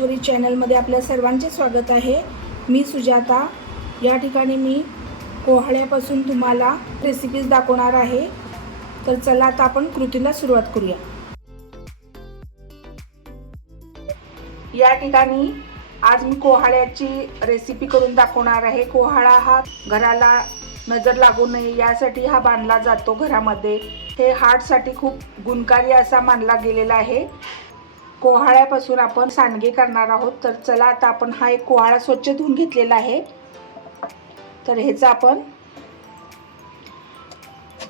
राजेश्वरी चॅनलमध्ये आपल्या सर्वांचे स्वागत आहे। मी सुजाता। या ठिकाणी मी कोहाळ्यापासून तुम्हाला रेसिपीज दाखवणार आहे। तर चला आता आपण कृतीला सुरुवात करूया। या ठिकाणी आज मी कोहाळ्याची रेसिपी करून दाखवणार आहे। कोहाळा हा घराला नजर लागू नये यासाठी हा बांधला जातो घरामध्ये। हे हार्टसाठी खूप गुणकारी असा मानला गेलेला आहे। कोहाळ्यापासून आपण सांडगे करणार आहोत। तर चला आता आपण हा एक कोहाळा स्वच्छ धुवून घेतलेला आहे। तर ह्याचा आपण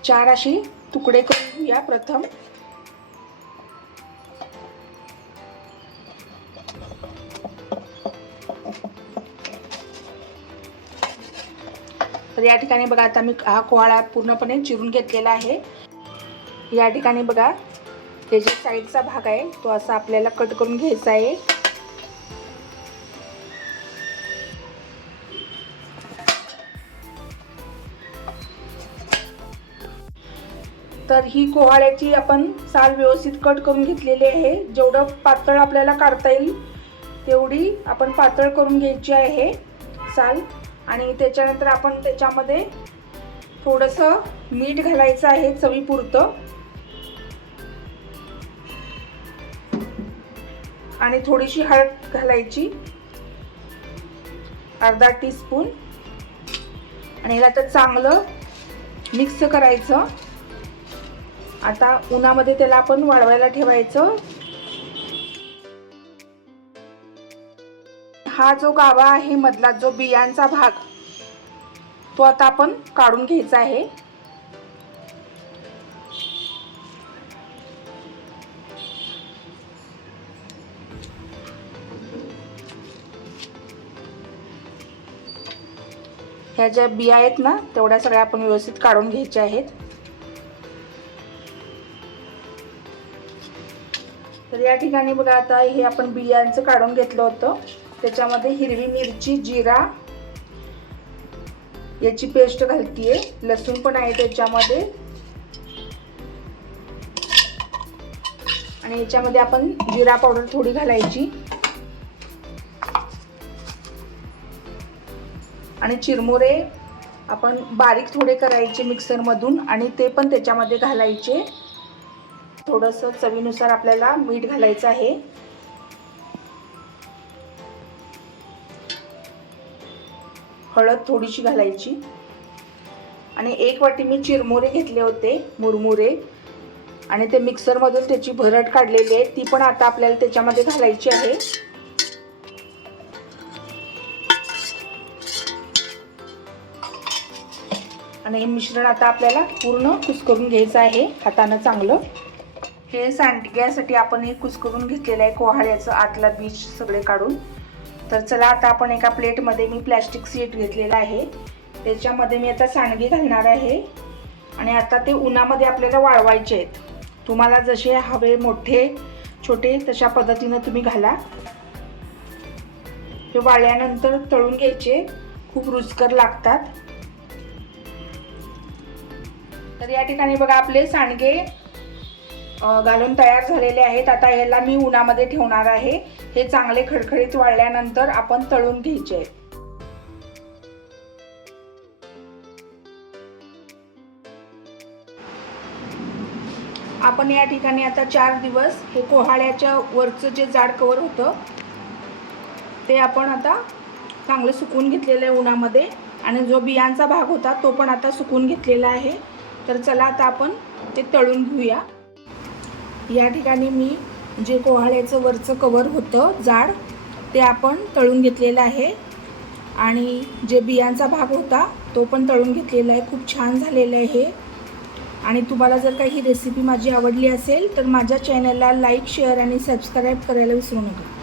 4 अशी तुकडे करून घेऊया प्रथम। तर या ठिकाणी बघा आता मी हा कोहाळा पूर्णपणे चिरून घेतलेला आहे। या ठिकाणी बघा त्याच्या साईडचा भाग आहे तो असा आपल्याला कट करून घ्यायचा आहे। तर ही कोहाळ्याची आपण साल व्यवस्थित कट करून घेतलेली आहे। जेवढं पातळ आपल्याला काढता येईल तेवढी आपण पातळ करून घ्यायची आहे साल। आणि त्याच्यानंतर आपण त्याच्यामध्ये थोडंसं मीठ घालायचं आहे चवीपुरतं आणि थोडीशी हळद घालायची अर्धा टीस्पून आणि ह्याला तर चांगलं मिक्स करायचं। आता उन्हामध्ये त्याला आपण वाळवायला ठेवायचं। हा जो गाभा आहे मधला जो बियांचा भाग तो आता आपण काढून घ्यायचा आहे। ह्या ज्या बिया आहेत ना तेवढ्या सगळ्या आपण व्यवस्थित काढून घ्यायच्या आहेत। तर या ठिकाणी बघा आता हे आपण बियांचं काढून घेतलं होतं। त्याच्यामध्ये हिरवी मिरची, जिरा याची पेस्ट घालतीये, लसूण पण आहे त्याच्यामध्ये आणि याच्यामध्ये आपण जिरा पावडर थोडी घालायची आणि चिरमुरे आपण बारीक थोडे करायचे मिक्सर मधून आणि ते पण त्याच्यामध्ये घालायचे। थोडंसं चवीनुसार आपल्याला मीठ घालायचं आहे। हळद थोडीशी घालायची आणि 1 वाटी मी चिरमुरे घेतले होते, मुरमुरे, आणि ते मिक्सर मधून त्याची भरड काढलेली आहे ती पण आता आपल्याला त्याच्यामध्ये घालायची आहे। आणि हे मिश्रण आता आपल्याला पूर्ण कुस्करून घ्यायचं आहे हाताने चांगलं। हे सांडग्यासाठी आपण हे कुस्करून घेतलेलं आहे कोहाळ्याचं आतला बीज सगळे काढून। तर चला आता आपण एका प्लेटमध्ये मी प्लास्टिक शीट घेतलेला आहे त्याच्यामध्ये मी आता सांडगे घालणार आहे आणि आता ते उन्हामध्ये आपल्याला वाळवायचे आहेत। तुम्हाला जसे हवे मोठे छोटे तशा पद्धतीने तुम्ही घाला। हे वाळल्यानंतर तळून घ्यायचे, खूप रुचकर लागतात। तर या ठिकाणी बघा आपले सांडगे घालून तयार झालेले आहेत। आता ह्याला मी उन्हामध्ये ठेवणार आहे। हे चांगले खडखडीत वाळल्यानंतर आपण तळून घ्यायचे आहेत। आपण या ठिकाणी आता 4 दिवस हे कोहाळ्याच्या वरचं जे जाड कवर होतं ते आपण आता चांगलं सुकून घेतलेलं आहे उन्हामध्ये आणि जो बियांचा भाग होता तो पण आता सुकून घेतलेला आहे। तर चला आता आपण ते तळून घेऊया। या ठिकाणी मी जे कोहाळ्याचं वरचं कवर होतं जाड ते आपण तळून घेतलेलं आहे आणि जे बियांचा भाग होता तो पण तळून घेतलेला आहे। खूप छान झालेलं आहे हे। आणि तुम्हाला जर काही रेसिपी माझी आवडली असेल तर माझ्या चॅनलला लाईक, शेअर आणि सबस्क्राईब करायला विसरू नका।